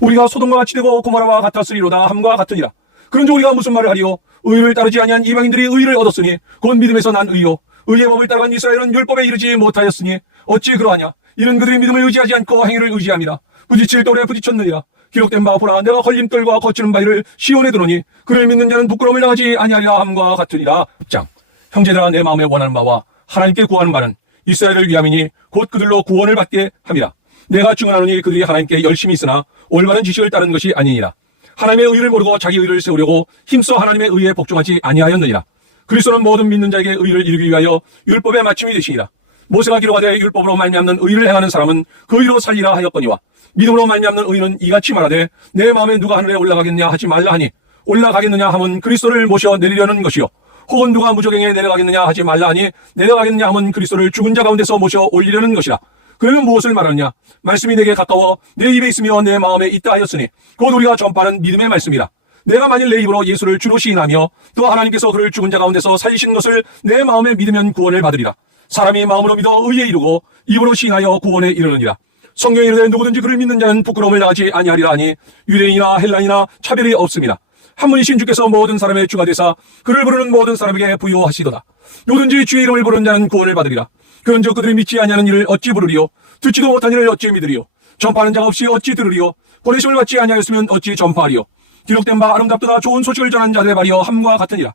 우리가 소돔과 같이 되고 고모라와 같았으리로다 함과 같으니라. 그런즉 우리가 무슨 말을 하리요? 의를 따르지 아니한 이방인들이 의를 얻었으니 곧 믿음에서 난 의요 의의 법을 따라간 이스라엘은 율법에 이르지 못하였으니 어찌 그러하냐? 이는 그들이 믿음을 의지하지 않고 행위를 의지함이라. 부딪힐 돌에 부딪혔느니라. 기록된 바 보라 내가 걸림돌과 거치는 바위를 시온에 두노니 그를 믿는 자는 부끄러움을 당하지 아니하리라 함과 같으리라. 장 형제들아 내 마음에 원하는 바와 하나님께 구하는 바는 이스라엘을 위함이니 곧 그들로 구원을 받게 함이라. 내가 증언하노니 그들이 하나님께 열심히 있으나 올바른 지식을 따른 것이 아니니라. 하나님의 의를 모르고 자기 의를 세우려고 힘써 하나님의 의에 복종하지 아니하였느니라. 그리스도는 모든 믿는 자에게 의를 이루기 위하여 율법의 마침이 되시니라. 모세가 기록하되 율법으로 말미암는 의를 행하는 사람은 그 의로 살리라 하였거니와 믿음으로 말미암는 의는 이같이 말하되 내 마음에 누가 하늘에 올라가겠냐 하지 말라 하니 올라가겠느냐 하면 그리스도를 모셔 내리려는 것이요 혹은 누가 무저갱에 내려가겠느냐 하지 말라 하니 내려가겠느냐 하면 그리스도를 죽은 자 가운데서 모셔 올리려는 것이라. 그러면 무엇을 말하느냐? 말씀이 내게 가까워 내 입에 있으며 내 마음에 있다 하였으니 곧 우리가 전파하는 믿음의 말씀이라. 내가 만일 내 입으로 예수를 주로 시인하며 또 하나님께서 그를 죽은 자 가운데서 살리신 것을 내 마음에 믿으면 구원을 받으리라. 사람이 마음으로 믿어 의에 이르고 입으로 시인하여 구원에 이르느니라. 성경에 이르되 누구든지 그를 믿는 자는 부끄러움을 당하지 아니하리라 하니 유대인이나 헬라인이나 차별이 없습니다. 한 분이신 주께서 모든 사람의 주가 되사 그를 부르는 모든 사람에게 부요하시도다. 누구든지 주의 이름을 부르는 자는 구원을 받으리라. 그런즉 그들이 믿지 아니하는 일을 어찌 부르리요? 듣지도 못한 일을 어찌 믿으리요? 전파하는 자가 없이 어찌 들으리요? 보내심을 받지 아니하였으면 어찌 전파하리요? 기록된 바 아름답도다 좋은 소식을 전한 자들의 말이여 함과 같으니라.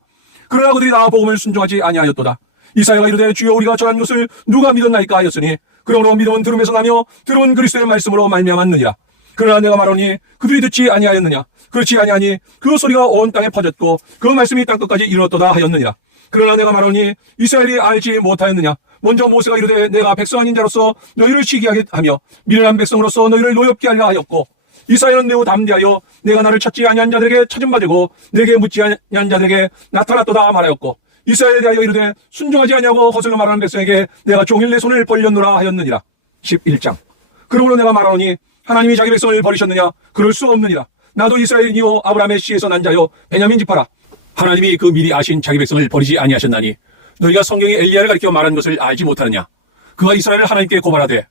그러나 그들이 다 복음을 순종하지 아니하였도다. 이사야가 이르되 주여 우리가 전한 것을 누가 믿었나이까 하였으니 그러므로 믿음은 들음에서 나며 들은 그리스도의 말씀으로 말미암았느니라. 그러나 내가 말하니 그들이 듣지 아니하였느냐? 그렇지 아니하니 그 소리가 온 땅에 퍼졌고 그 말씀이 땅끝까지 이르렀도다 하였느니라. 그러나 내가 말하니 이스라엘이 알지 못하였느냐? 먼저 모세가 이르되 내가 백성 아닌 자로서 너희를 시기하게 하며 미련한 백성으로서 너희를 노엽게 하려 하였고 이사야는 매우 담대하여 내가 나를 찾지 아니한 자들에게 찾은 바 되고 내게 묻지 아니한 자들에게 나타났도다 말하였고 이스라엘에 대하여 이르되 순종하지 아니하고 거슬러 말하는 백성에게 내가 종일 내 손을 벌렸노라 하였느니라. 11장 그러므로 내가 말하노니 하나님이 자기 백성을 버리셨느냐? 그럴 수 없느니라. 나도 이스라엘이요 아브라함의 씨에서 난 자요 베냐민 지파라. 하나님이 그 미리 아신 자기 백성을 버리지 아니하셨나니 너희가 성경에 엘리야를 가리켜 말한 것을 알지 못하느냐? 그가 이스라엘을 하나님께 고발하되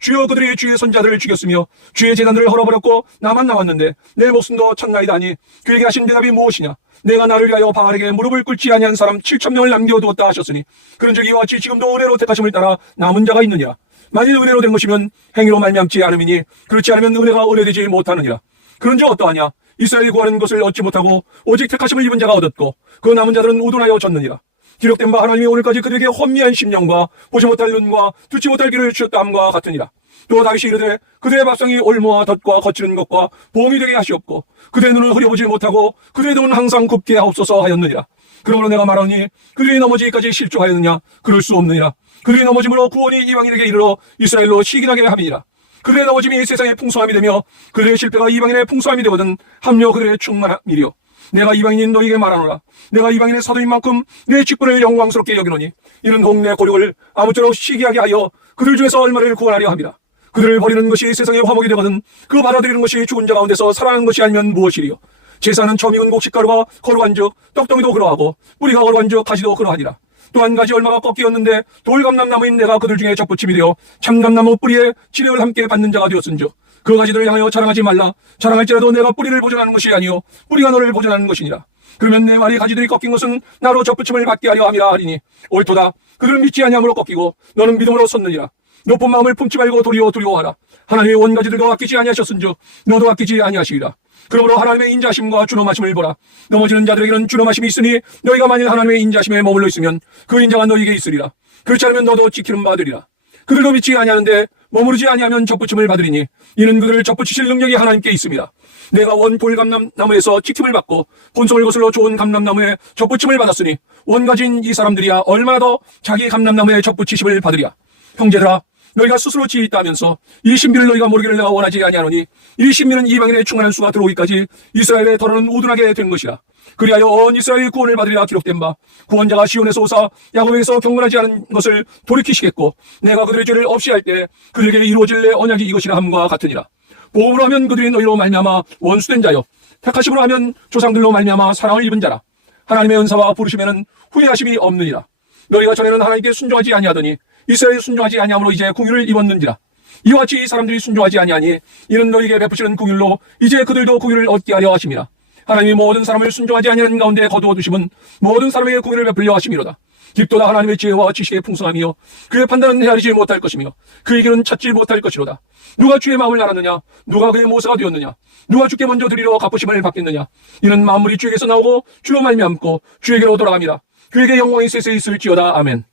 주여 그들이 주의 손자들을 죽였으며 주의 제단들을 헐어버렸고 나만 남았는데 내 목숨도 찾나이다 하니 그에게 하신 대답이 무엇이냐? 내가 나를 위하여 바알에게 무릎을 꿇지 아니한 사람 7,000명을 남겨두었다 하셨으니 그런즉 이와 같이 지금도 은혜로 택하심을 따라 남은 자가 있느냐? 만일 은혜로 된 것이면 행위로 말미암지 않음이니 그렇지 않으면 은혜가 은혜되지 못하느니라. 그런즉 어떠하냐? 이스라엘이 구하는 것을 얻지 못하고 오직 택하심을 입은 자가 얻었고 그 남은 자들은 우둔하여 졌느니라. 기록된 바 하나님이 오늘까지 그들에게 혼미한 심령과 보지 못할 눈과 듣지 못할 귀를 주셨다함과 같으니라. 또 다윗이 이르되 그들의 밥상이 올무와 덫과 거치는 것과 봉이 되게 하시옵고 그들의 눈을 흐려보지 못하고 그들의 눈은 항상 굽게 하옵소서 하였느니라. 그러므로 내가 말하니 그들이 넘어지기까지 실족하였느냐? 그럴 수 없느니라. 그들이 넘어짐으로 구원이 이방인에게 이르러 이스라엘로 시기나게 함이니라. 그들의 넘어짐이 세상의 풍성함이 되며 그들의 실패가 이방인의 풍성함이 되거든 합려 그들의 충만함이리요. 내가 이방인인 너희에게 말하노라. 내가 이방인의 사도인 만큼 내 직분을 영광스럽게 여기노니 이는 혹 내 고륙을 아무쪼록 시기하게 하여 그들 중에서 얼마를 구원하려 함이라. 그들을 버리는 것이 세상의 화목이 되거든 그 받아들이는 것이 죽은 자 가운데서 살아나는 것이 아니면 무엇이리요. 제사는 점 익은 곡식가루가 거룩한즉 떡덩이도 그러하고 뿌리가 거룩한즉 가지도 그러하니라. 또 한 가지 얼마가 꺾이었는데 돌감람나무인 내가 그들 중에 접붙임이 되어 참감나무 뿌리에 지력을 함께 받는 자가 되었은즉 그 가지들을 향하여 자랑하지 말라. 자랑할지라도 내가 뿌리를 보존하는 것이 아니요 뿌리가 너를 보존하는 것이니라. 그러면 내 말이 가지들이 꺾인 것은 나로 접붙임을 받게 하려 함이라 하리니 옳도다. 그들은 믿지 아니함으로 꺾이고 너는 믿음으로 섰느니라. 높은 마음을 품지 말고 도리어 두려워하라. 하나님의 원가지들과 아끼지 아니하셨은즉 너도 아끼지 아니하시리라. 그러므로 하나님의 인자심과 준엄하심을 보라. 넘어지는 자들에게는 준엄하심이 있으니 너희가 만일 하나님의 인자심에 머물러 있으면 그 인자가 너희에게 있으리라. 그렇지 않으면 너도 지키는 바 되리라. 그들도 믿지 아니하는데 머무르지 아니하면 접붙임을 받으리니 이는 그들을 접붙이실 능력이 하나님께 있습니다. 내가 원 돌감람나무에서 지킴을 받고 본성을 거슬러 좋은 감람나무에 접붙임을 받았으니 원가진 이 사람들이야 얼마나 더 자기 감람나무에 접붙이심을 받으랴. 형제들아, 너희가 스스로 지혜있다면서 이 신비를 너희가 모르기를 내가 원하지 아니하노니 이 신비는 이방인의 충만한 수가 들어오기까지 이스라엘의 덜어는 우둔하게 된 것이라. 그리하여 온 이스라엘이 구원을 받으리라 기록된 바 구원자가 시온에서 오사 야곱에게서 경건하지 않은 것을 돌이키시겠고 내가 그들의 죄를 없이 할 때 그들에게 이루어질 내 언약이 이것이라 함과 같으니라. 보험으로 하면 그들이 너희로 말미암아 원수된 자요 택하심으로 하면 조상들로 말미암아 사랑을 입은 자라. 하나님의 은사와 부르심에는 후회하심이 없느니라. 너희가 전에는 하나님께 순종하지 아니하더니 이스라엘이 순종하지 아니함으로 이제 궁유를 입었는지라. 이와 같이 이 사람들이 순종하지 아니하니 이는 너희에게 베푸시는 궁율로 이제 그들도 궁유를 얻게 하려 하심이라. 하나님이 모든 사람을 순종하지 아니하는 가운데 거두어 두심은 모든 사람에게 궁유를 베풀려 하심이로다. 깊도다 하나님의 지혜와 지식의 풍성함이요 그의 판단은 헤아리지 못할 것이며 그의 길은 찾지 못할 것이로다. 누가 주의 마음을 알았느냐? 누가 그의 모사가 되었느냐? 누가 주께 먼저 드리러 갚으심을 받겠느냐? 이는 만물이 주에게서 나오고 주로 말미암고 주에게로 돌아갑니다. 그에게 영광이 세세 있을지어다. 아멘.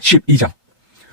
12장.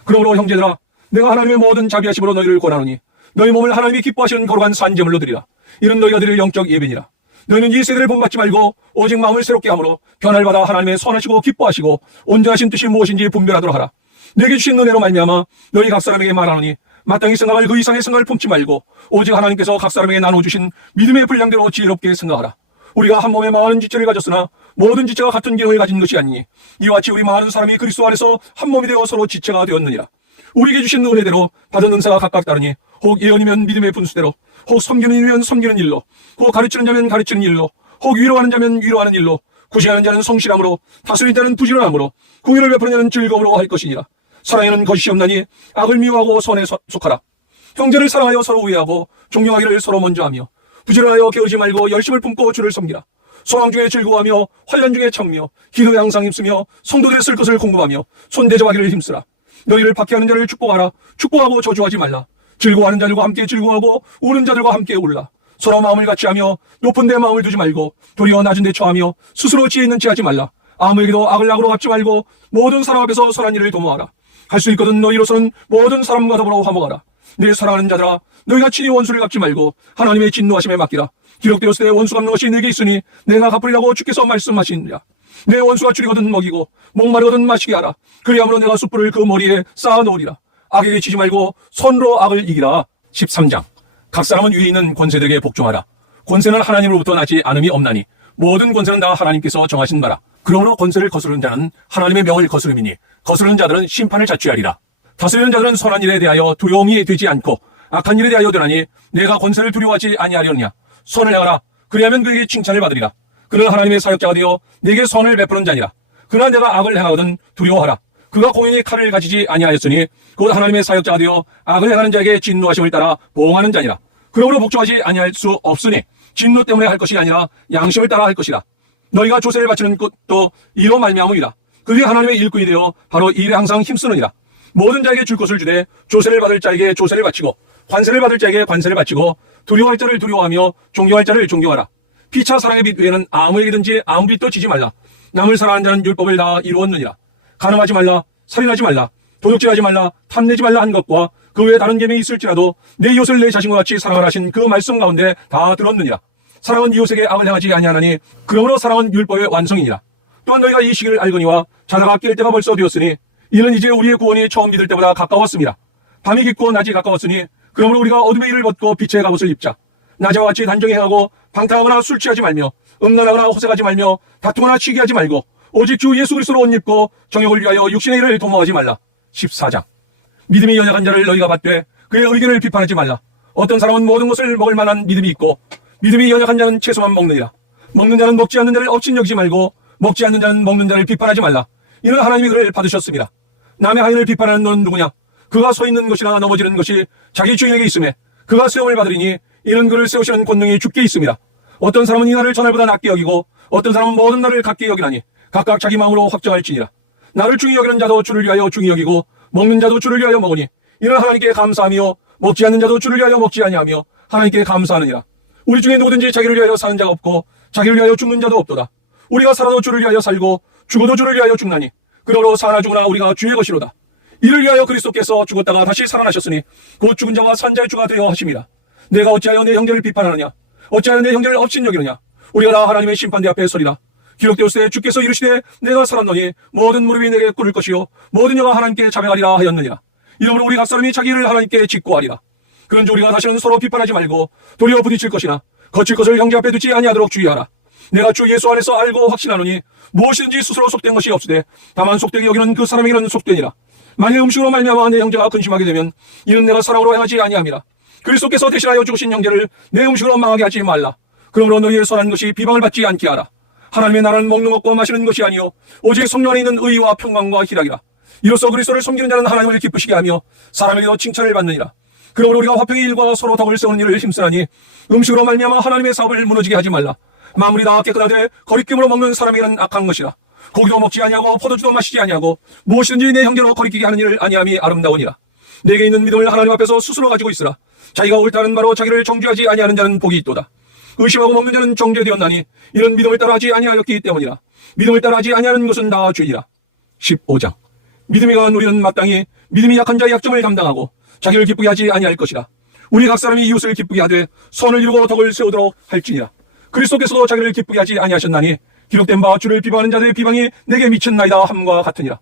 그러므로 형제들아, 내가 하나님의 모든 자비하심으로 너희를 권하노니 너희 몸을 하나님이 기뻐하시는 거룩한 산제물로 드리라. 이는 너희가 드릴 영적 예배니라. 너희는 이 세대를 본받지 말고 오직 마음을 새롭게 함으로 변화를 받아 하나님의 선하시고 기뻐하시고 온전하신 뜻이 무엇인지 분별하도록 하라. 내게 주신 은혜로 말미암아 너희 각 사람에게 말하노니 마땅히 생각할 그 이상의 생각을 품지 말고 오직 하나님께서 각 사람에게 나눠주신 믿음의 분량대로 지혜롭게 생각하라. 우리가 한 몸에 많은 지체를 가졌으나 모든 지체가 같은 기능을 가진 것이 아니니 이와 같이 우리 많은 사람이 그리스도 안에서 한 몸이 되어 서로 지체가 되었느니라. 우리에게 주신 은혜대로 받은 은사가 각각 다르니 혹 예언이면 믿음의 분수대로, 혹 섬기는 일이면 섬기는 일로, 혹 가르치는 자면 가르치는 일로, 혹 위로하는 자면 위로하는 일로, 구제하는 자는 성실함으로, 다스리는 자는 부지런함으로, 공의를 베푸는 자는 즐거움으로 할 것이니라. 사랑에는 거짓이 없나니 악을 미워하고 선에 속하라. 형제를 사랑하여 서로 우애하고 존경하기를 서로 먼저 하며 부지런하여 게으르지 말고 열심을 품고 주를 섬기라. 소망 중에 즐거워하며 환난 중에 참으며 기도에 항상 힘쓰며 성도들의 쓸 것을 공부하며 손대접하기를 힘쓰라. 너희를 박해하는 자를 축복하라. 축복하고 저주하지 말라. 즐거워하는 자들과 함께 즐거워하고 우는 자들과 함께 울라. 서로 마음을 같이 하며 높은 데 마음을 두지 말고 도리어 낮은 데 처하며 스스로 지혜 있는 체 하지 말라. 아무에게도 악을 악으로 갚지 말고 모든 사람 앞에서 선한 일을 도모하라. 할 수 있거든 너희로서는 모든 사람과 더불어 화목하라. 내 사랑하는 자들아, 너희가 친히 원수를 갚지 말고 하나님의 진노하심에 맡기라. 기록되었을 때 원수 갚는 것이 내게 있으니 내가 갚으리라고 주께서 말씀하시느니라. 내 원수가 줄이거든 먹이고 목마르거든 마시게 하라. 그리함으로 내가 숯불을 그 머리에 쌓아 놓으리라. 악에게 지지 말고 선으로 악을 이기라. 13장. 각 사람은 위에 있는 권세들에게 복종하라. 권세는 하나님으로부터 나지 않음이 없나니 모든 권세는 다 하나님께서 정하신 바라. 그러므로 권세를 거스르는 자는 하나님의 명을 거스름이니 거스르는 자들은 심판을 자취하리라. 다스리는 자들은 선한 일에 대하여 두려움이 되지 않고 악한 일에 대하여 되나니 내가 권세를 두려워하지 아니하려느냐. 선을 행하라. 그리하면 그에게 칭찬을 받으리라. 그는 하나님의 사역자가 되어 내게 선을 베푸는 자니라. 그러나 내가 악을 행하거든 두려워하라. 그가 공연히 칼을 가지지 아니하였으니 곧 하나님의 사역자가 되어 악을 행하는 자에게 진노하심을 따라 보응하는 자니라. 그러므로 복종하지 아니할 수 없으니 진노 때문에 할 것이 아니라 양심을 따라 할 것이라. 너희가 조세를 바치는 것도 이로 말미암음이라. 그게 하나님의 일꾼이 되어 바로 이 일에 항상 힘쓰느니라. 모든 자에게 줄 것을 주되 조세를 받을 자에게 조세를 바치고 관세를 받을 자에게 관세를 바치고 두려워할 자를 두려워하며 존경할 자를 존경하라. 피차 사랑의 빛 외에는 아무에게든지 아무 빛도 지지 말라. 남을 사랑하는 자는 율법을 다 이루었느니라. 간음하지 말라, 살인하지 말라, 도둑질하지 말라, 탐내지 말라 한 것과 그 외에 다른 계명이 있을지라도 내 이웃을 내 자신과 같이 사랑하라 하신 그 말씀 가운데 다 들었느니라. 사랑은 이웃에게 악을 행하지 아니하나니 그러므로 사랑은 율법의 완성이니라. 또한 너희가 이 시기를 알거니와 자다가 깰 때가 벌써 되었으니 이는 이제 우리의 구원이 처음 믿을 때보다 가까웠습니다. 밤이 깊고 낮이 가까웠으니 그러므로 우리가 어둠의 일을 벗고 빛의 갑옷을 입자. 낮에와 같이 단정히 행하고 방탕하거나 술 취하지 말며 음란하거나 호색하지 말며 다투거나 취기하지 말고 오직 주 예수 그리스도로 옷 입고 정욕을 위하여 육신의 일을 도모하지 말라. 14장. 믿음이 연약한 자를 너희가 받되 그의 의견을 비판하지 말라. 어떤 사람은 모든 것을 먹을 만한 믿음이 있고 믿음이 연약한 자는 채소만 먹느니라. 먹는 자는 먹지 않는 자를 업신여기지 말고 먹지 않는 자는 먹는 자를 비판하지 말라. 이는 하나님이 그를 받으셨습니다. 남의 하인을 비판하는 너는 누구냐? 그가 서 있는 것이나 넘어지는 것이 자기 주인에게 있음에 그가 세움을 받으리니 이는 그를 세우시는 권능이 주께 있습니다. 어떤 사람은 이 날을 전날보다 낮게 여기고 어떤 사람은 모든 날을 같게 여기나니 각각 자기 마음으로 확정할지니라. 나를 중히 여기는 자도 주를 위하여 중히 여기고 먹는 자도 주를 위하여 먹으니 이는 하나님께 감사하며 먹지 않는 자도 주를 위하여 먹지 아니하며 하나님께 감사하느니라. 우리 중에 누구든지 자기를 위하여 사는 자가 없고 자기를 위하여 죽는 자도 없도다. 우리가 살아도 주를 위하여 살고 죽어도 주를 위하여 죽나니 그러므로 사나 죽으나 우리가 주의 것이로다. 이를 위하여 그리스도께서 죽었다가 다시 살아나셨으니 곧 죽은 자와 산 자의 주가 되어 하심이라. 내가 어찌하여 내 형제를 비판하느냐? 어찌하여 내 형제를 업신여기느냐? 우리가 다 하나님의 심판대 앞에 서리라. 기록되었으되 주께서 이르시되 내가 살았노니 모든 무릎이 내게 꿇을 것이요 모든 영아 하나님께 자백하리라 하였느니라. 이러므로 우리 각 사람이 자기 일을 하나님께 직고하리라. 그런즉 우리가 다시는 서로 비판하지 말고 도리어 부딪힐 것이나 거칠 것을 형제 앞에 두지 아니하도록 주의하라. 내가 주 예수 안에서 알고 확신하노니 무엇이든지 스스로 속된 것이 없으되 다만 속되게 여기는 그 사람에게는 속되니라. 만일 음식으로 말미암아 내 형제가 근심하게 되면 이는 내가 사랑으로 행하지 아니함이라. 그리스도께서 대신하여 죽으신 형제를 내 음식으로 망하게 하지 말라. 그러므로 너희의 선한 것이 비방을 받지 않게 하라. 하나님의 나라는 먹는 것과 마시는 것이 아니요 오직 성령 안에 있는 의와 평강과 희락이라. 이로써 그리스도를 섬기는 자는 하나님을 기쁘시게 하며 사람에게도 칭찬을 받느니라. 그러므로 우리가 화평의 일과 서로 덕을 세우는 일을 힘쓰나니 음식으로 말미암아 하나님의 사업을 무너지게 하지 말라. 만물이 다 깨끗하되 거리낌으로 먹는 사람에게는 악한 것이라. 고기도 먹지 아니하고 포도주도 마시지 아니하고 무엇이든지 내 형제로 거리끼게 하는 일을 아니함이 아름다우니라. 내게 있는 믿음을 하나님 앞에서 스스로 가지고 있으라. 자기가 옳다는 바로 자기를 정죄하지 아니하는 자는 복이 있도다. 의심하고 먹는 자는 정죄되었나니 이는 믿음을 따라하지 아니하였기 때문이라. 믿음을 따라하지 아니하는 것은 다 죄이라. 15장. 믿음이 강한 우리는 마땅히 믿음이 약한 자의 약점을 감당하고 자기를 기쁘게 하지 아니할 것이라. 우리 각 사람이 이웃을 기쁘게 하되 선을 이루고 덕을 세우도록 할지니라. 그리스도께서도 자기를 기쁘게 하지 아니하셨나니 기록된 바 주를 비방하는 자들의 비방이 내게 미쳤나이다 함과 같으니라.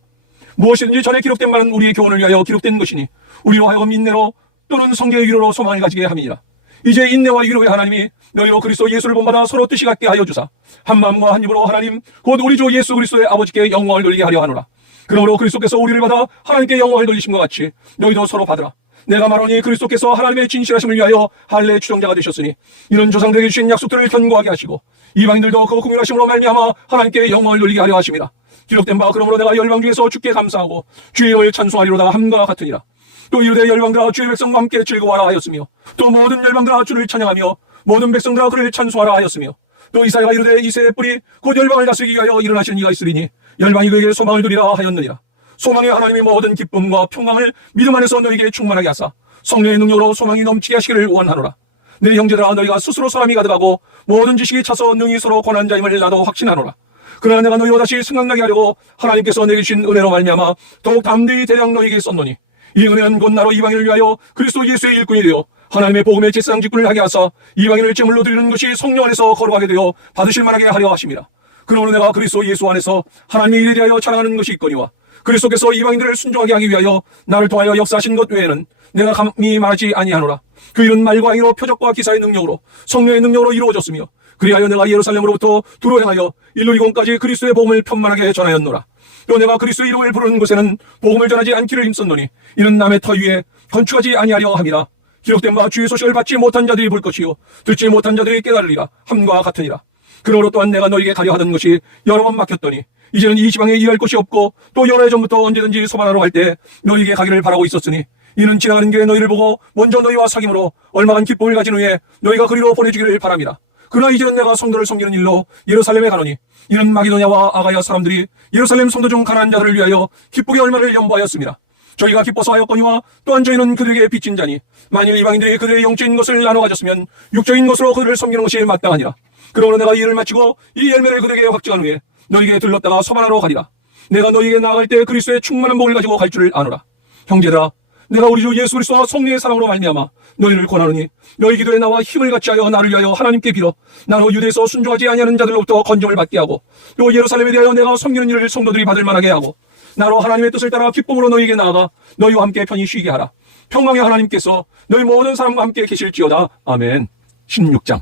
무엇이든지 전에 기록된 바는 우리의 교훈을 위하여 기록된 것이니 우리로 하여금 인내로 또는 성계의 위로로 소망을 가지게 함이니라. 이제 인내와 위로의 하나님이 너희로 그리스도 예수를 본받아 서로 뜻이 같게 하여 주사 한 마음과 한 입으로 하나님 곧 우리 주 예수 그리스도의 아버지께 영광을 돌리게 하려 하노라. 그러므로 그리스도께서 우리를 받아 하나님께 영광을 돌리신 것 같이 너희도 서로 받으라. 내가 말하니 그리스도께서 하나님의 진실하심을 위하여 할례 추종자가 되셨으니 이는 조상들에게 주신 약속들을 견고하게 하시고 이방인들도 그 긍휼하심으로 말미암아 하나님께 영광을 돌리게 하려 하심이라. 기록된 바 그러므로 내가 열방 중에서 주께 감사하고 주의 영을 찬송하리로다 함과 같으니라. 또 이르되 열방들아 주의 백성과 함께 즐거워하라 하였으며 또 모든 열방들아 주를 찬양하며 모든 백성들아 그를 찬송하라 하였으며 또 이사야가 이르되 이새의 뿌리 곧 열방을 다스리기 위하여 일어나신 이가 있으리니 열방이 그에게 소망을 두리라 하였느니라. 소망의 하나님이 모든 기쁨과 평강을 믿음 안에서 너희에게 충만하게 하사 성령의 능력으로 소망이 넘치게 하시기를 원하노라. 내 형제들아 너희가 스스로 사람이 가득하고 모든 지식이 차서 능히 서로 권한 자임을 나도 확신하노라. 그러나 내가 너희와 다시 생각나게 하려고 하나님께서 내게 주신 은혜로 말미암아 더욱 담대히 대량 너희에게 썼노니 이 은혜는 곧 나로 이방인을 위하여 그리스도 예수의 일꾼이 되어 하나님의 복음의 제사장 직분을 하게 하사 이방인을 제물로 드리는 것이 성령 안에서 거룩하게 되어 받으실 만하게 하려 하심이라. 그러므로 내가 그리스도 예수 안에서 하나님의 일에 대하여 자랑하는 것이 있거니와 그리스도께서 이방인들을 순종하게 하기 위하여 나를 통하여 역사하신 것 외에는 내가 감히 말하지 아니하노라. 그 일은 말과 행위로 표적과 기사의 능력으로 성령의 능력으로 이루어졌으며 그리하여 내가 예루살렘으로부터 두로 향하여 일루리곤까지 그리스도의 복음을 편만하게 전하였노라. 또 내가 그리스도의 이름을 부르는 곳에는 복음을 전하지 않기를 힘썼노니 이는 남의 터 위에 건축하지 아니하려 함이라. 기록된 바 주의 소식을 받지 못한 자들이 볼 것이요 듣지 못한 자들이 깨달으리라 함과 같으니라. 그러므로 또한 내가 너희에게 가려 하던 것이 여러 번 막혔더니 이제는 이 지방에 일할 곳이 없고 또 여러 해 전부터 언제든지 서반하러 갈 때 너희에게 가기를 바라고 있었으니 이는 지나가는 길에 너희를 보고 먼저 너희와 사귐으로 얼마간 기쁨을 가진 후에 너희가 그리로 보내주기를 바랍니다. 그러나 이제는 내가 성도를 섬기는 일로 예루살렘에 가노니 이는 마게도냐와 아가야 사람들이 예루살렘 성도 중 가난한 자들을 위하여 기쁘게 얼마를 연보하였습니다. 저희가 기뻐서 하였거니와 또한 저희는 그들에게 빚진 자니 만일 이방인들이 그들의 영적인 것을 나눠 가졌으면 육적인 것으로 그들을 섬기는 것이 마땅하니라. 그러므로 내가 이 일을 마치고 이 열매를 그들에게 확증한 후에 너희에게 들렀다가 서반하러 가리라. 내가 너희에게 나아갈 때 그리스도의 충만한 복을 가지고 갈 줄을 아노라. 형제들아, 내가 우리 주 예수 그리스도와 성령의 사랑으로 말미암아 너희를 권하노니 너희 기도에 나와 힘을 같이 하여 나를 위하여 하나님께 빌어 나로 유대에서 순종하지 아니하는 자들로부터 건정을 받게 하고 또 예루살렘에 대하여 내가 섬기는 일을 성도들이 받을 만하게 하고 나로 하나님의 뜻을 따라 기쁨으로 너희에게 나아가 너희와 함께 편히 쉬게 하라. 평강의 하나님께서 너희 모든 사람과 함께 계실지어다. 아멘. 16장.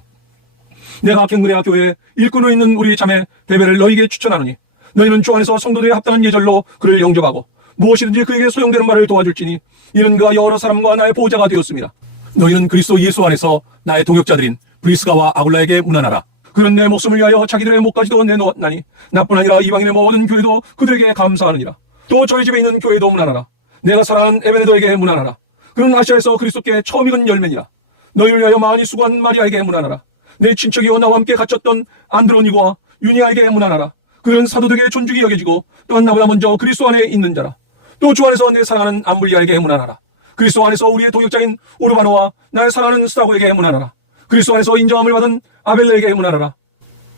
내가 갱근야 교회에 일꾼으로 있는 우리 자매 베베를 너희에게 추천하노니 너희는 주 안에서 성도들의 합당한 예절로 그를 영접하고 무엇이든지 그에게 소용되는 말을 도와줄지니 이는 그가 여러 사람과 나의 보호자가 되었습니다. 너희는 그리스도 예수 안에서 나의 동역자들인 브리스가와 아굴라에게 문안하라. 그는 내 목숨을 위하여 자기들의 목까지도 내놓았나니 나뿐 아니라 이방인의 모든 교회도 그들에게 감사하느니라. 또 저희 집에 있는 교회도 문안하라. 내가 사랑하는 에베네더에게 문안하라. 그는 아시아에서 그리스도께 처음 익은 열매니라. 너희를 위하여 많이 수고한 마리아에게 문안하라. 내 친척이요 나와 함께 갇혔던 안드로니고와 유니아에게 문안하라. 그는 사도들에게 존중이 여겨지고 또한 나보다 먼저 그리스도 안에 있는 자라. 또 주 안에서 내 사랑하는 암블리아에게 문안하라. 그리스도 안에서 우리의 동역자인 오르바노와 나의 사랑하는 스타고에게 문안하라. 그리스도 안에서 인정함을 받은 아벨레에게 문안하라.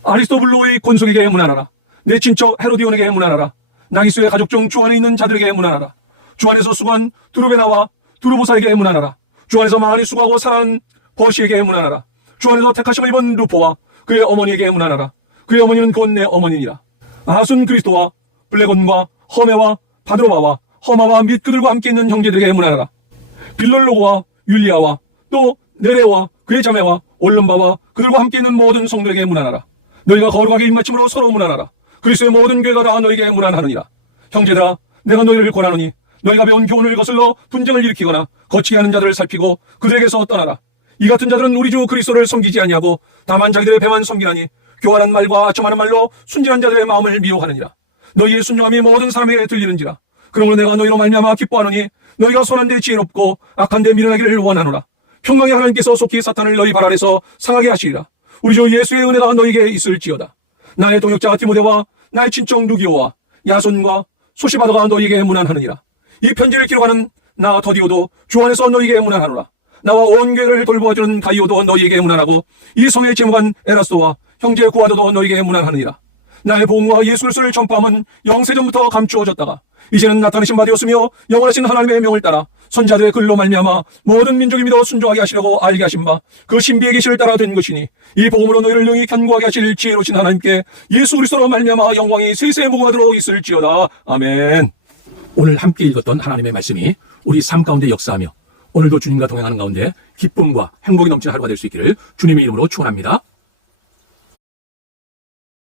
아리스토블로의 권속에게 문안하라. 내 친척 헤로디온에게 문안하라. 나기수의 가족 중 주 안에 있는 자들에게 문안하라. 주 안에서 수고한 두루베나와 두루보사에게 문안하라. 주 안에서 많이 수고하고 사랑하는 버시에게 문안하라. 주 안에서 택하심을 입은 루포와 그의 어머니에게 문안하라. 그의 어머니는 곧 내 어머니니라. 아순 그리스도와 블레곤과 허메와 바드로바와 허마와 및 그들과 함께 있는 형제들에게 문안하라. 빌롤로고와 율리아와 또 네레와 그의 자매와 올름바와 그들과 함께 있는 모든 성도에게 문안하라. 너희가 거룩하게 입맞춤으로 서로 문안하라. 그리스도의 모든 교회가 다 너희에게 문안하느니라. 형제들아, 내가 너희를 권하노니 너희가 배운 교훈을 거슬러 분쟁을 일으키거나 거치게 하는 자들을 살피고 그들에게서 떠나라. 이 같은 자들은 우리 주 그리스도를 섬기지 아니하고 다만 자기들의 배만 섬기나니 교활한 말과 아첨하는 말로 순진한 자들의 마음을 미혹하느니라. 너희의 순종함이 모든 사람에게 들리는지라. 그러므로 내가 너희로 말미암아 기뻐하노니 너희가 선한데 지혜롭고 악한데 미련하기를 원하노라. 평강의 하나님께서 속히 사탄을 너희 발 아래서 상하게 하시리라. 우리 주 예수의 은혜가 너희에게 있을지어다. 나의 동역자 디모데와 나의 친척 누기오와 야손과 소시바더가 너희에게 문안하느니라. 이 편지를 기록하는 나 더디오도 주 안에서 너희에게 문안하노라. 나와 온 교회를 돌보아주는 가이오도 너희에게 문안하고 이 성의 제목한 에라스도와 형제 구아도도 너희에게 문안하느니라. 나의 복음과 예수 그리스도를 전파함은 영세전부터 감추어졌다가 이제는 나타내신 바 되었으며 영원하신 하나님의 명을 따라 선자들의 글로 말미암아 모든 민족이 믿어 순종하게 하시려고 알게 하신 바 그 신비의 계시를 따라 된 것이니 이 복음으로 너희를 능히 견고하게 하실 지혜로우신 하나님께 예수 그리스도로 말미암아 영광이 세세 무궁하도록 있을지어다. 아멘. 오늘 함께 읽었던 하나님의 말씀이 우리 삶 가운데 역사하며 오늘도 주님과 동행하는 가운데 기쁨과 행복이 넘치는 하루가 될 수 있기를 주님의 이름으로 축원합니다.